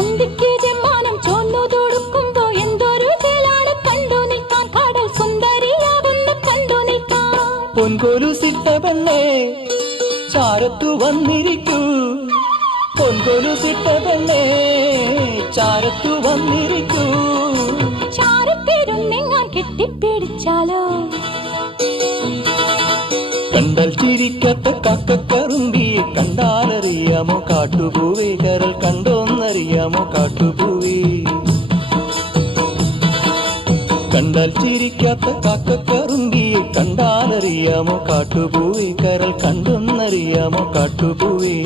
കണ്ടു കണ്ടു ചാരത്തു വന്നിരിക്കൂ. പൊൻകൊലുസിട്ട പെണ്ണേ ചാരത്തു വന്നിരിക്കൂ. ചാരത്തിരുന്നെങ്ങാൻ കെട്ടിപ്പിടിച്ചാലോ? കണ്ടാൽ ചിരിക്കത്ത കാക്കക്കറുമ്പിയെ കണ്ടാലറിയാമോ കാട്ടുപൂവേ കരൽ കണ്ടോന്നറിയാമോ കാട്ടുപൂവി കണ്ടാൽ ചിരിക്കാത്ത കാക്കക്കറുങ്കി കണ്ടാലറിയാമോ കാട്ടുപൂവി കരൽ കണ്ടെന്നറിയാമോ കാട്ടുപൂവേ